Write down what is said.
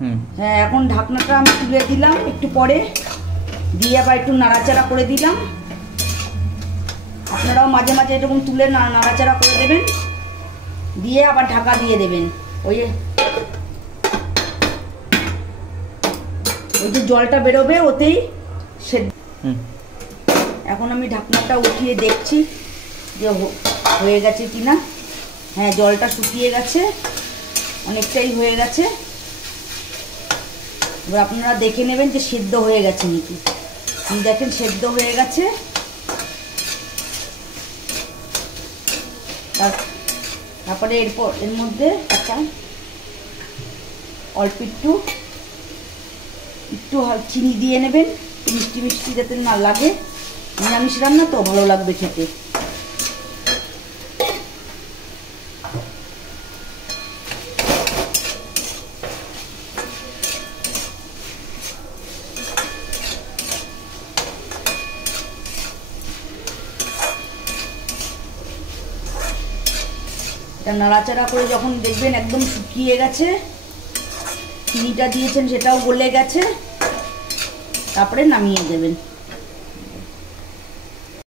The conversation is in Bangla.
হ্যাঁ, এখন ঢাকনাটা আমি তুলে দিলাম, একটু পরে দিয়ে আবার একটু নাড়াচাড়া করে দিলাম। আপনারাও মাঝে মাঝে এরকম তুলে নাড়াচাড়া করে দেবেন, দিয়ে আবার ঢাকা দিয়ে দেবেন। ওই যে জলটা বেরোবে ওতেই সেদ্ধ। এখন আমি ঢাকনাটা উঠিয়ে দেখছি যে হয়ে গেছে কিনা। হ্যাঁ, জলটা শুকিয়ে গেছে, অনেকটাই হয়ে গেছে। এবার আপনারা দেখে নেবেন যে সেদ্ধ হয়ে গেছে নাকি। দেখেন সেদ্ধ হয়ে গেছে। তারপরে এর মধ্যে একটা অল্প একটু চিনি দিয়ে নেবেন, মিষ্টি মিষ্টি যাতে না লাগে। নিরামিষ রান্না তো ভালো লাগবে খেতে। নাড়াচাড়া করে যখন দেখবেন একদম শুকিয়ে গেছে, চিনিটা দিয়েছেন সেটাও গলে গেছে, তারপরে নামিয়ে দেবেন।